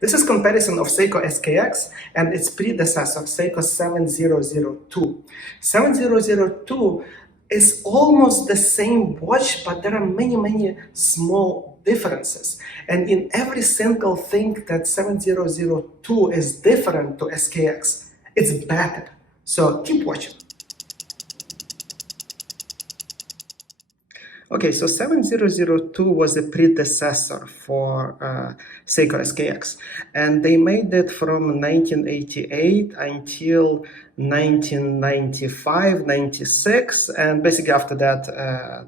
This is comparison of Seiko SKX and its predecessor, Seiko 7002. 7002 is almost the same watch, but there are many small differences. And in every single thing that 7002 is different to SKX, it's better. So keep watching. Okay, so 7002 was the predecessor for Seiko SKX, and they made it from 1988 until 1995, 96, and basically after that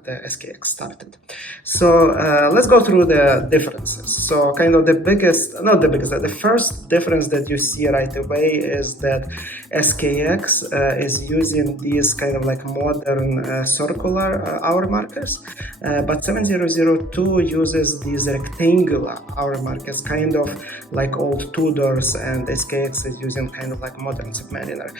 the SKX started. So let's go through the differences. So kind of the first difference that you see right away is that SKX is using these kind of like modern circular hour markers, but 7002 uses these rectangular hour markers, kind of like old Tudors, and SKX is using kind of like modern Submariner.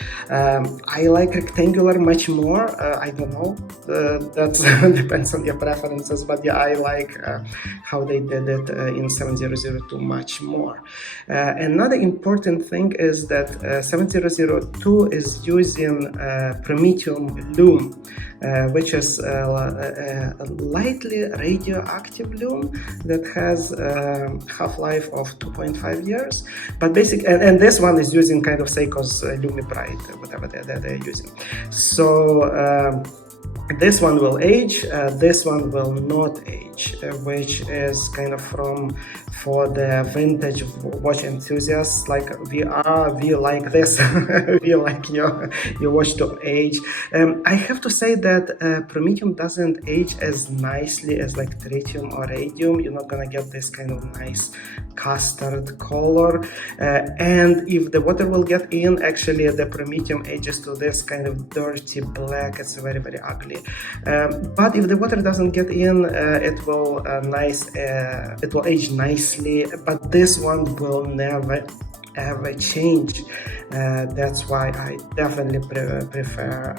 I like rectangular much more. I don't know, that depends on your preferences, but yeah, I like how they did it in 7002 much more. Another important thing is that 7002 is using Prometheum Loom, which is a lightly radioactive loom that has half-life of 2.5 years, but and this one is using kind of Seiko's Lumibrite, whatever they're using. So this one will age, this one will not age, which is kind of for the vintage watch enthusiasts like we like this. We like your watch to age. I have to say that Prometheum doesn't age as nicely as like tritium or radium. You're not gonna get this kind of nice custard color, and if the water will get in, actually the Prometheum ages to this kind of dirty black. It's very ugly. But if the water doesn't get in, it will age nicely, but this one will never ever change. That's why I definitely prefer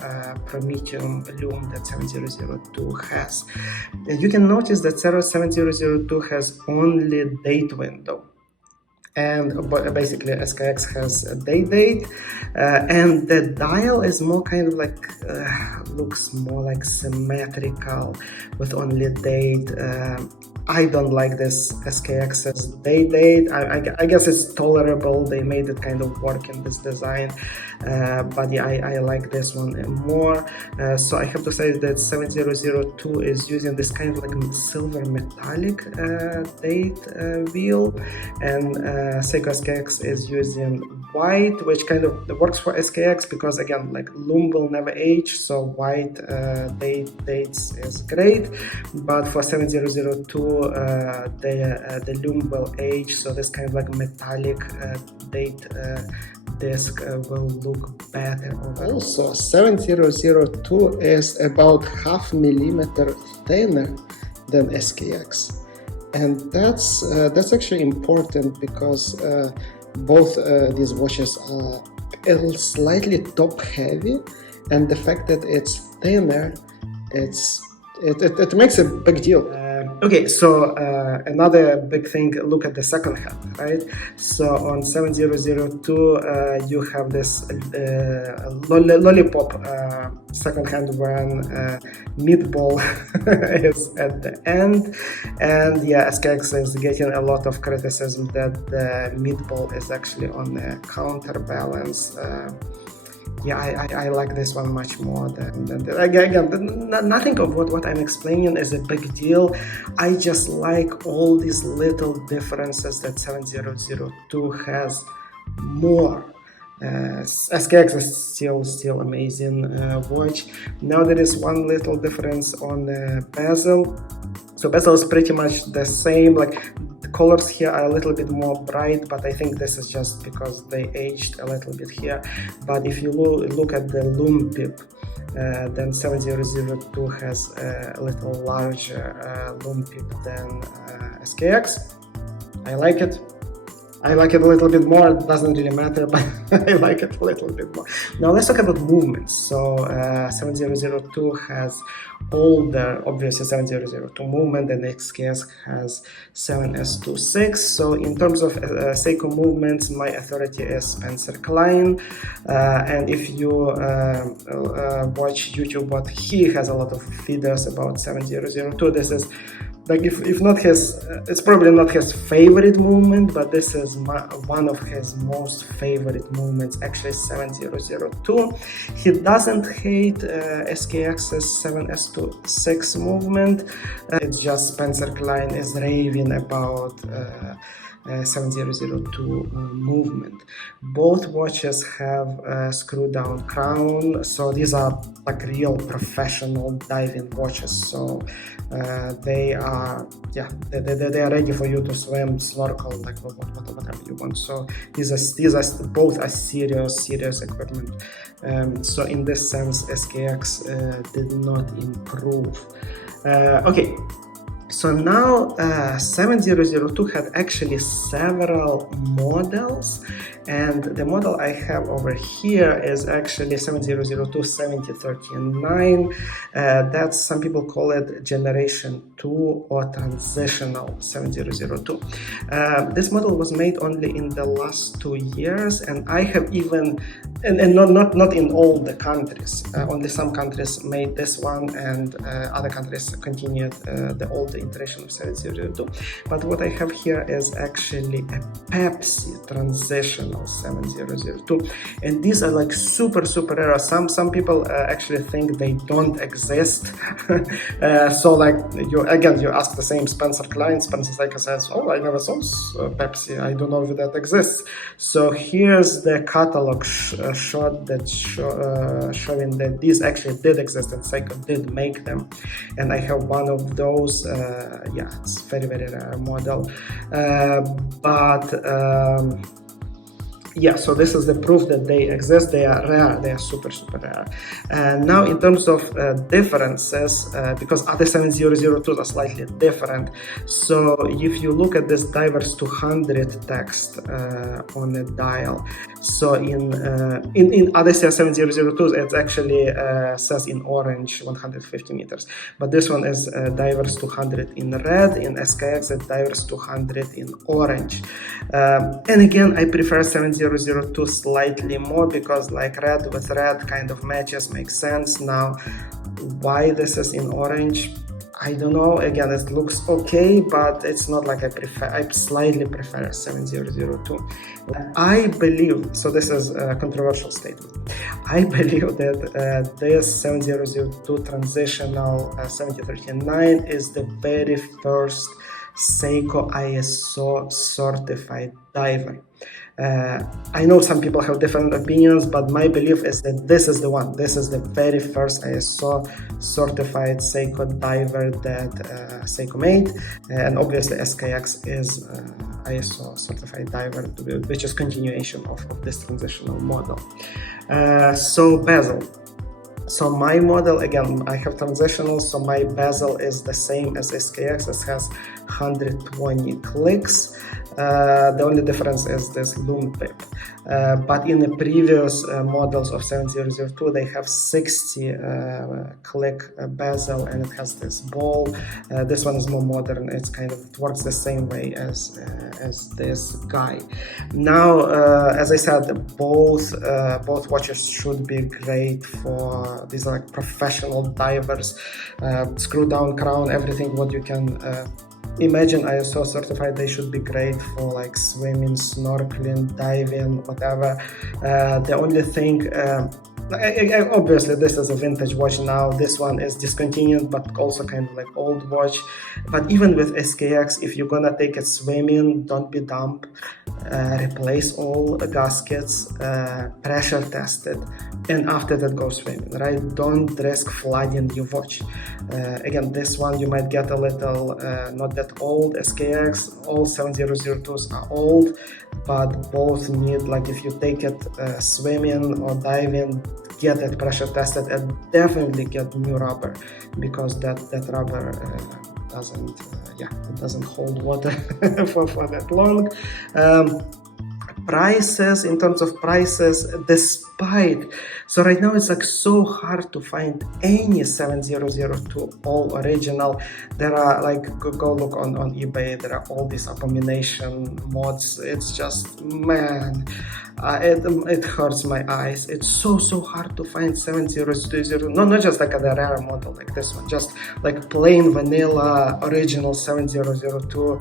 Prometheum Loom that 7002 has. You can notice that 7002 has only date window, and basically SKX has a date, and the dial is more kind of like looks more like symmetrical with only date. I don't like this SKX's date. I guess it's tolerable. They made it kind of work in this design, but yeah, I like this one more. So I have to say that 7002 is using this kind of like silver metallic date wheel, and Seiko SKX is using white, which kind of works for SKX because again, like loom will never age, so white dates is great. But for 7002, the loom will age, so this kind of like metallic date disc will look better overall. Also, 7002 is about 0.5 millimeter thinner than SKX, and that's actually important because both these watches are slightly top heavy, and the fact that it's thinner, it makes a big deal. Okay, so another big thing, look at the second hand, right? So on 7002 you have this lollipop second hand when meatball is at the end, and yeah, SKX is getting a lot of criticism that the meatball is actually on the counterbalance. Yeah, I like this one much more than again, nothing of what I'm explaining is a big deal. I just like all these little differences that 7002 has more. SKX is still amazing watch. Now there is one little difference on the bezel. So bezel is pretty much the same, like the colors here are a little bit more bright, but I think this is just because they aged a little bit here. But if you look at the loom pip, then 7002 has a little larger loom pip than SKX. I like it. I like it a little bit more. It doesn't really matter, but I like it a little bit more. Now let's talk about movements. So 7002 has older, obviously 7002 movement, and SKX has 7S26. So in terms of Seiko movements, my authority is Spencer Klein. And if you watch YouTube, what he has a lot of videos about 7002. This is like if not his, it's probably not his favorite movement, but this is one of his most favorite movements, actually 7002. He doesn't hate SKX's 7S26 movement. It's just Spencer Klein is raving about 7002 movement. Both watches have a screw down crown, so these are like real professional diving watches. So they are ready for you to swim, snorkel, like whatever you want. So these are both are serious equipment. So in this sense, SKX did not improve. Okay. So now 7002 had actually several models, and the model I have over here is actually 7002 7039. That's, some people call it generation 2 or transitional 7002. This model was made only in the last 2 years, and I have even, and not in all the countries, only some countries made this one, and other countries continued the old iteration of 702. But what I have here is actually a Pepsi transitional 7002, and these are like super rare. Some people actually think they don't exist. So like you ask the same Spencer Klein. Spencer says, "Oh, I never saw Pepsi. I don't know if that exists." So here's the catalog shot that showing that these actually did exist and Seiko did make them, and I have one of those. It's very rare model, so this is the proof that they exist. They are rare. They are super rare. Now, in terms of differences, because other 7002s are slightly different. So if you look at this Divers 200 text on the dial, so in other 7002s, it actually says in orange 150 meters, but this one is Divers 200 in red. In SKX, it's Divers 200 in orange. And again, I prefer 7002 slightly more because like red with red kind of matches, makes sense. Now, why this is in orange, I don't know. Again, it looks okay, but it's not like I slightly prefer 7002. I believe, so this is a controversial statement, I believe that this 7002 transitional 7039 is the very first Seiko ISO certified diver. I know some people have different opinions, but my belief is that this is the one. This is the very first ISO certified Seiko diver that Seiko made, and obviously SKX is ISO certified diver, which is continuation of this transitional model. So bezel. So my model, again, I have transitional, so my bezel is the same as SKX. It has 120 clicks. The only difference is this loom tip. But in the previous models of 7002, they have 60 click bezel, and it has this ball. This one is more modern. It's kind of, it works the same way as this guy. Now, as I said, both watches should be great for these are like professional divers. Screw down crown, everything what you can imagine ISO certified. They should be great for like swimming, snorkeling, diving, whatever. The only thing, obviously this is a vintage watch now. This one is discontinued, but also kind of like old watch. But even with SKX, if you're gonna take it swimming, don't be dumb. Replace all the gaskets, pressure test it, and after that go swimming, right? Don't risk flooding your watch. Again, this one you might get a little not that old. SKX, all 7002s are old, but both need, like if you take it swimming or diving, get it pressure tested and definitely get new rubber, because that rubber doesn't hold water for that long. Prices, in terms of prices, despite, so right now it's like so hard to find any 7002 all original. There are like, go look on eBay, there are all these abomination mods. It's just, man, it hurts my eyes. It's so hard to find 7020, not just like a rare model like this one, just like plain vanilla original 7002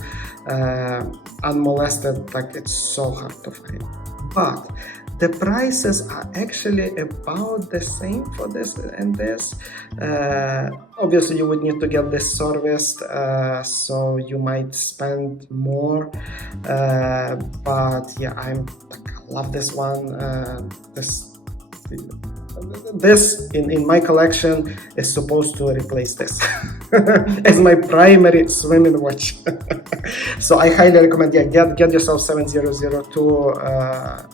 unmolested. Like, it's so hard to find. But the prices are actually about the same for this and this. Obviously, you would need to get this serviced, so you might spend more. But yeah, I love this one. This in my collection is supposed to replace this as my primary swimming watch. So I highly recommend, get yourself 7002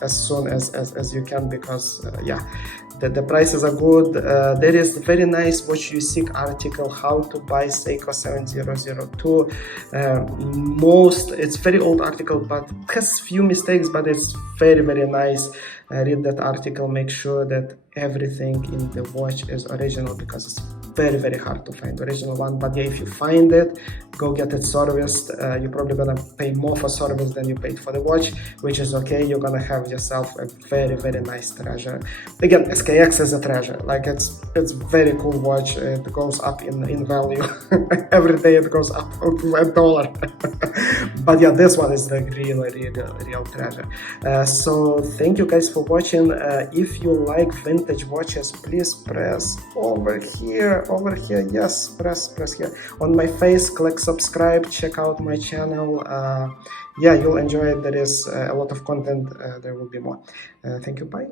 as soon as you can, because the prices are good. There is a very nice Watch You Seek article, how to buy Seiko 7002. It's very old article, but has few mistakes, but it's very nice. Read that article, make sure that everything in the watch is original, because it's very hard to find original one. But yeah, if you find it, go get it serviced. You're probably gonna pay more for service than you paid for the watch, which is okay. You're gonna have yourself a very nice treasure. Again, SKX is a treasure. Like, it's very cool watch. It goes up in value every day. It goes up $1. But yeah, this one is the real treasure. So thank you guys for watching. If you like vintage watches, please press over here. Yes, press here on my face, click subscribe, check out my channel. You'll enjoy it. There is a lot of content. There will be more. Thank you. Bye.